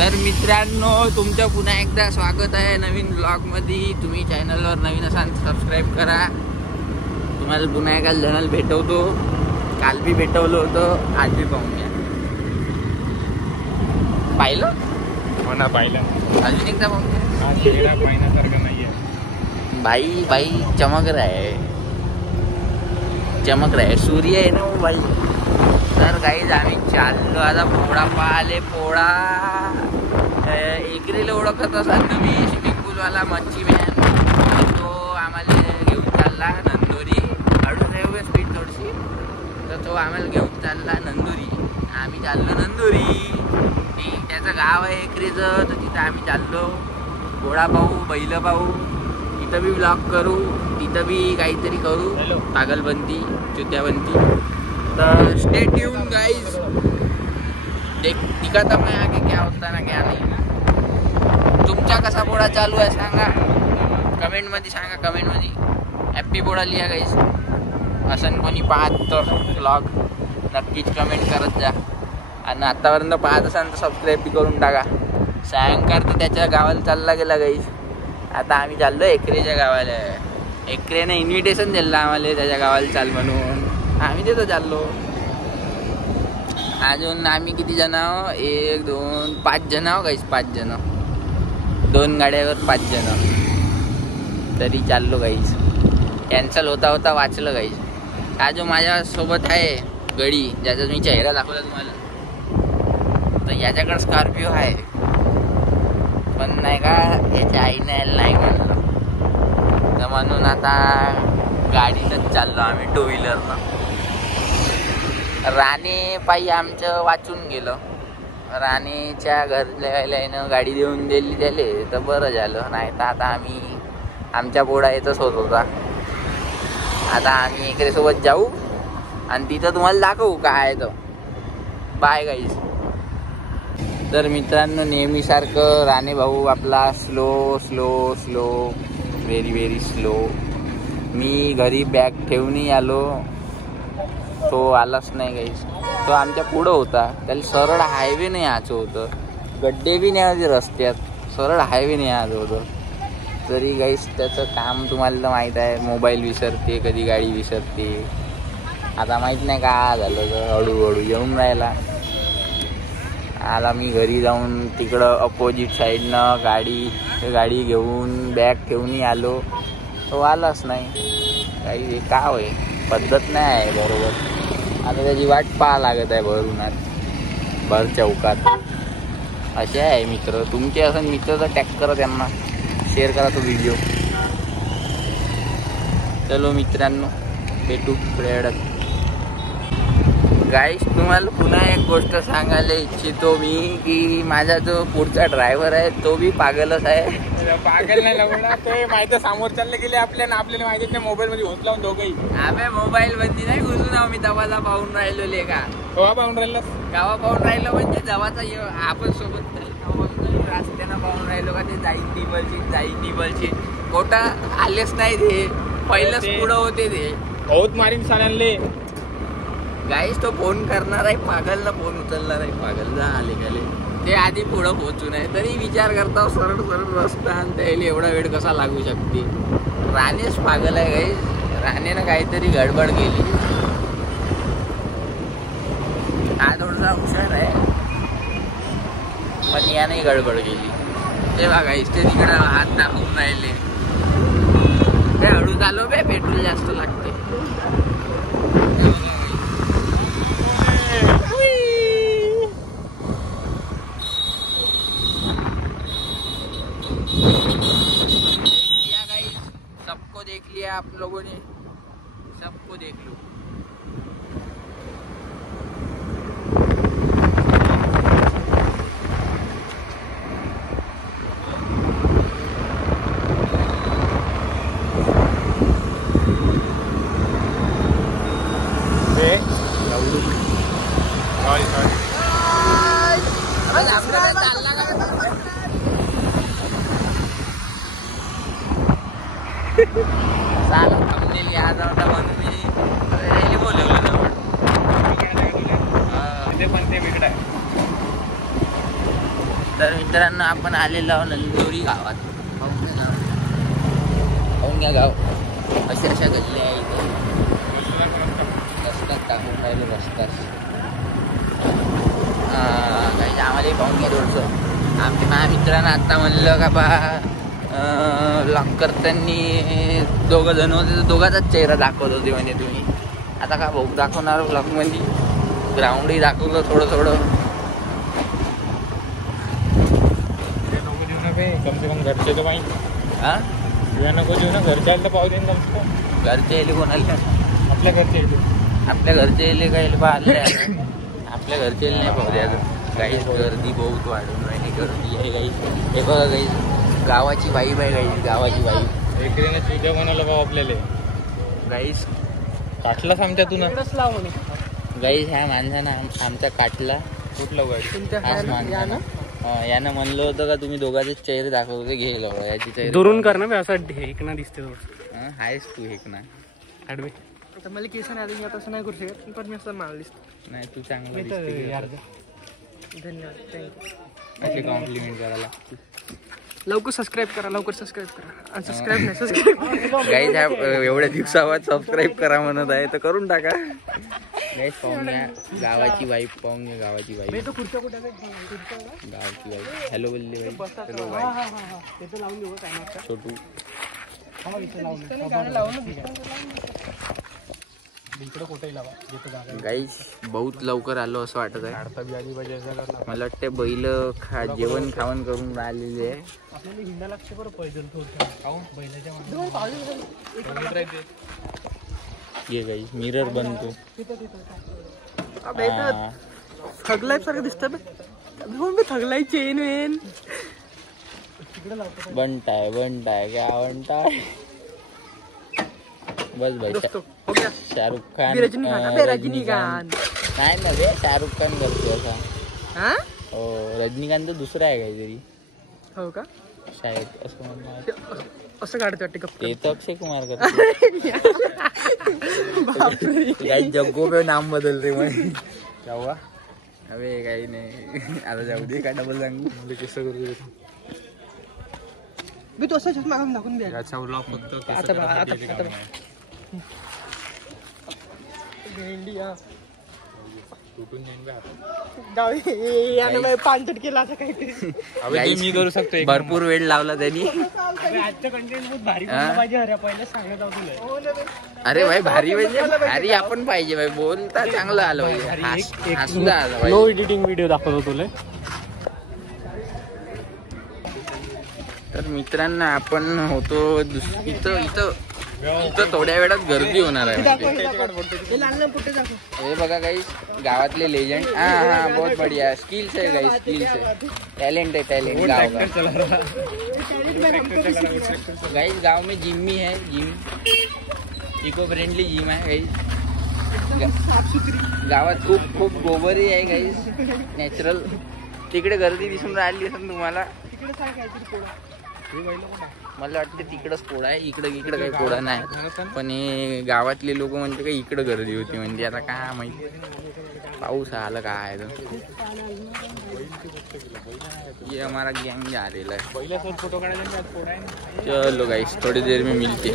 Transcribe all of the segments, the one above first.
तर मित्रांनो, तुमचं पुन्हा एकदा स्वागत आहे नवीन ब्लॉगमध्ये. तुम्ही चॅनलवर नवीन असाल सबस्क्राईब करा. तुम्हाला पुन्हा एका जणाला भेटवतो. काल बी भेटवलं होतं, आज बी पाहून घ्या. पाहिलं? हो ना, पाहिलं. अजून एकदा पाहून घ्या. चेहरा पाहण्यासारखं नाहीये. बाई चमक रहा है, चमक रहा है. सूर्य आहे ना भाई. तर गाईज आम्ही चाललो आता पोळा पाहिले. पोळा एकरीला ओळखत असाल तुम्ही, स्विमिंग पूलवाला मच्छी मॅन. तो आम्हाला घेऊन चालला नंदुरी. हळूच आहे स्पीड थोडीशी. तर तो आम्हाला घेऊन चालला नंदुरी. आम्ही चाललो नंदुरी. त्याचं गाव आहे एकरीचं. तर तिथं आम्ही चाललो. पोळा पाहू, बैल पाहू. तिथं बी ब्लॉग करू, तिथं बी काहीतरी करू. पागलबंदी, चुत्याबंदी. तर स्टे ट्यून गाइस. दिखाता मैं आगे क्या होता ना क्या नाही. तुमचा कसा पोळा चालू आहे सांगा कमेंटमध्ये. सांगा कमेंटमध्ये. हॅप्पी पोळा लिहा गाईस. असं कोणी पाहत तर ब्लॉग नक्कीच कमेंट करत जा. आणि आतापर्यंत पाहत असाल तर सबस्क्राईब बी करून टाका. सायंकाळ तर त्याच्या गावाला चालला गेला गाईस. आता आम्ही चाललो एकरेच्या गावाला. एकरेने इन्व्हिटेशन दिलं आम्हाला त्याच्या गावाला चाल म्हणून. आम्ही तिथं चाललो. अजून आम्ही किती जण आहो? 1 2 5 जण आहो गाईस. 5 जण. 2 गाड्यावर 5 जण. तरी चाललो गाईस. कॅन्सल होता वाचलं गाईस. हा जो माझ्यासोबत आहे गडी, ज्याचा मी चेहरा दाखवला तुम्हाला, तर याच्याकडे स्कॉर्पिओ आहे. पण नाही का, याच्या आईने यायला नाही म्हणलं. तर म्हणून आता गाडीनंच चाललो आम्ही, 2 व्हीलरनं. राणे पायी आमचं वाचून गेलं. राणेच्या घरल्यानं गाडी देऊन दिली त्याले, तर बरं झालं. नाही तर आता आम्ही आमच्या पोळा येतच होत होता. आता आम्ही एकरेसोबत जाऊ आणि तिथं तुम्हाला दाखवू काय आहे. तर बाय गाईज. तर मित्रांनो, नेहमीसारखं राणे भाऊ आपला स्लो व्हेरी स्लो. मी घरी बॅग ठेवून आलो, तो आलाच नाही गाईस. तो आमच्या पुढं होता. त्याला सरळ हायवे नाही यायचं होतं. गड्डे बी नाही रस्त्यात, सरळ हायवे नाही यायचं होतं. तरी गाईस त्याचं काम तुम्हाला तर माहीत आहे. मोबाईल विसरते, कधी गाडी विसरते. आता माहीत नाही का झालं. तर हळूहळू येऊन राहिला. आला मी घरी जाऊन तिकडं अपोजिट साईडनं गाडी घेऊन बॅग ठेवून आलो. तो आलाच नाही. काही काय होय, पद्धत नाही आहे बरोबर. आता त्याची वाट पाहा लागत आहे भर चौकात. असे आहे मित्र. तुमचे असं मित्र तर टॅग करा त्यांना, शेअर करा तो व्हिडिओ. चलो मित्रांनो, भेटू पुढे. गाईस, तुम्हाला पुन्हा एक गोष्ट सांगायला इच्छितो मी, की माझा जो पुढचा ड्रायव्हर आहे तो बी पागलच आहे. पागल नाही लागला ते. माहिती समोर चालले गेले आपल्याला माहिती नाही. मोबाईल मध्ये घुसला दोघंही. आम्ही मोबाईल मध्ये नाही घुसून आम्ही दवाला पाहून राहिलो. का गावा पाहून राहिलं? गावा पाहून राहिलो म्हणजे जवाचा आपण सोबत रस्त्यानं पाहून राहिलो का. ते जाईन टिबलची कोटा आलेच नाही. ते पहिलंच पुढं होते. ते बहुत मारीन साल्यांले. गाईस, तो फोन करणार आहे पागल ना, फोन उचलणार आहे पागल. जा आले गेले ते आधी पुढं पोहोचू नये. तरी विचार करता सरळ रस्ता आणि त्याला एवढा वेळ कसा लागू शकते. राणेच पागल आहे गाईस. राणेनं काहीतरी गडबड केली. हा थोडासा हुशार आहे, पण याने गडबड केली. ते बघा इथे तिकडं हात दाखवून राहिले. ते हळू चालव बे, पेट्रोल जास्त लागते. सबको देख लिया आप लोगों ने, सबको देख लो. साला थांबलेली लिहायचा होता म्हणून मी बोलवलं. पण ते वेगळं आहे. तर मित्रांनो आपण आलेलो आहोत नंदोरी गावात. पाहुण्या गाव अशा अशा गल्ल्या आहे इथे. रस्त्यात टाकून राहिले रस्त्यात. काही आम्हाला पाहुण्या थोडंसं आमच्या माझ्या मित्रांनं आत्ता म्हणलं का बा लॉक करताना दोघं जण होते तर दोघाचाच चेहरा दाखवत होते म्हणजे तुम्ही. आता का भाऊ दाखवणार ब्लॉगमध्ये ग्राउंडही दाखवलं थोडं थोडं. कम से कम घरचे तो पाहिजे. हां नको जीव ना घरचे आले तर पाहू देईन कम से कम. घरचे येले कोणाला आपल्या घरचे येते. आपल्या घरचे येले काही पाहिले आपल्या घरचे येले नाही पाहू द्या. काही गर्दी बहुत वाढून राहिली. गर्दी आहे काही. हे बघा काही गावाची वाईब आहे काही. गावाची वाईब एकरीने व्हिडिओ बनवलं भाऊ आपल्याला. गाईस काटलाच आमच्यातून गाईस ह्या माणसानं आमच्या काटला. कुठलं गाडी हाच माणसानं यानं म्हणलं होतं का तुम्ही दोघांचे चेहरे दाखवत होते. घे लवकर याची चेहरे दुरून कर ना बे, असं हेकना दिसते. आहेस तू हेकना आडवे आता मला केस नाही आले. मी आता असं नाही करू शकत पण मी असं माल दिसतो. नाही तू चांगला दिसते. धन्यवाद थँक्यू. असे कॉम्प्लिमेंट करायला. लवकर सबस्क्राईब करा. लवकर सबस्क्राईब करा. अनसबस्क्राईब नाही सबस्क्राईब. गाईज ह्या एवढ्या दिवसावर सबस्क्राईब करा म्हणत आहे तर करून टाका. गाईज पाहून घ्या गावाची वाईफ. पाहून घ्या गावाची वाईफ. खुर्च्या कुठे गावाची वाईफ. हॅलो बोलली वाईफ. Hello wife. लावून देऊ काय छोटू गाईज बहुत लवकर आलो असं वाटत आहे. मला वाटते बैल जेवण खावण करून राहिलेले आहे. ये गाईज मिरर बनतो. थगलाय सारखं दिसतं मी. थगलाय चेन वेन बनताय क्या बनताय. बस भाई शाहरुख खान रजनीकांत नाही ना रे. शाहरुख खान करतो असा. हा हो रजनीकांत दुसरा आहे काहीतरी. हो का शायद असं म्हणणार. असं काढते वाटते कप. ते तर अक्षय कुमार करतो. काही जग्गो पे नाम बदलते म्हणे. जाऊ अबे काही नाही आता जाऊ दे. काय डबल सांगू कसं करू. मी तो असं चष्मा घालून दाखवून द्या. याचा ब्लॉग फक्त आता इंडिया पानचट केला असं काहीतरी. मी करू शकतो. भरपूर वेळ लावला त्यांनी. आजचं कंटेंट बहुत भारी पाहिजे. अरे पहिलं सांगत होतो. अरे भाई भारी म्हणजे भारी आपण पाहिजे भाई. बोलता चांगलं आलं पाहिजे. हसता आलं नो पाहिजे. एडिटिंग व्हिडिओ दाखवतो तुला. तर मित्रांनो आपण होतो इथं थोड्या वेळात गर्दी होणार आहे. हे बघा काही गावातले लेजंड. हा बहुत बढिया. स्किल्स आहे काही. स्किल्स आहे. टॅलेंट आहे. टॅलेंट गाव गाइस. गाव में जिम भी है. जिम इको फ्रेंडली जिम आहे गाइस. गावात खूप गोबरही आहे गाइस. नॅचरल. तिकडे गर्दी दिसून राहिली असेल तुम्हाला. मला वाटतं तिकडंच पोळा आहे. इकडं काही पोळा नाही. पण हे गावातले लोक म्हणते का इकडं गर्दी होती. म्हणजे आता काय माहिती. पाऊस आला काय तो. ये हमारा गैंग जा रहा है. चलो गाइस थोड़ी देर में मिलते.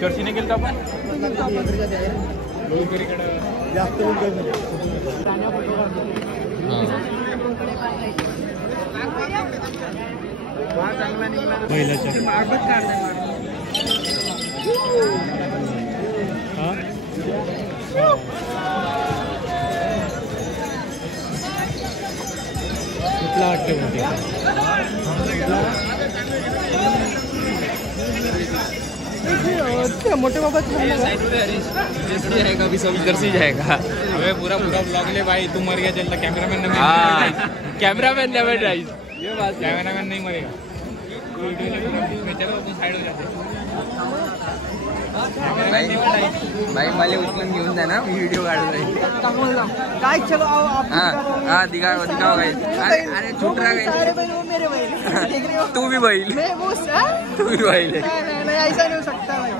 चर्चीने गेलो आपण. कुठला वाटतं मोटे बाबा अभी सब इधर से ही जाएगा अबे पूरा ब्लॉग ले भाई तू मर गया चल कैमरामैन कैमरामैन नेवर डाइज ये बात कैमरामैन नहीं मरेगा चलो तू साइड हो जाते भाई मला उचलून घेऊन जा ना मी व्हिडिओ काढत राहील काय चलो आओ आप हा दिखाओ गाइस अरे छूट रहा गाइस सारे भाई वो मेरे भाई देख रहे हो तू भी बैल मैं वो तू भी बैल है नहीं ऐसा नहीं हो सकता भाई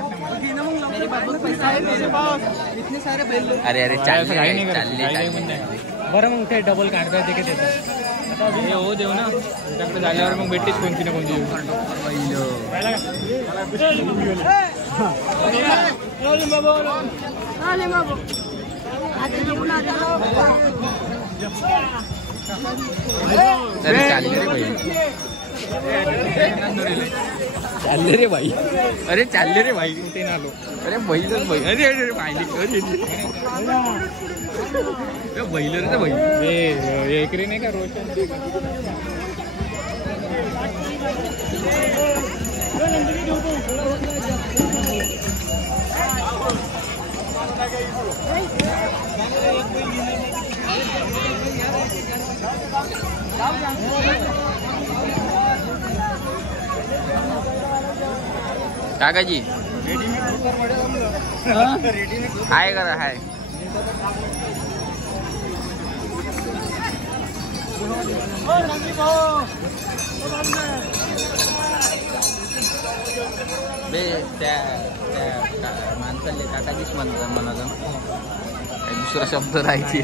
मेरे पास बहुत पैसा है मेरे पास इतने सारे बैल अरे चालले बरं मग ते डबल काढता ते देतात आता हे हो देऊ ना त्याकडे झाल्यावर मग भेटतेच कोणती ना कोणती अरे चालले रे भाई अरे चालले रे भाई ते ना लो अरे बैलच बैल अरे अरे पाहिली बैल रे भाई हे एकरी नाही का रोशन काकाजी हाय करा हाय बे त्या माणसाले काकाजीच म्हणाला दुसरा शब्द राहायचे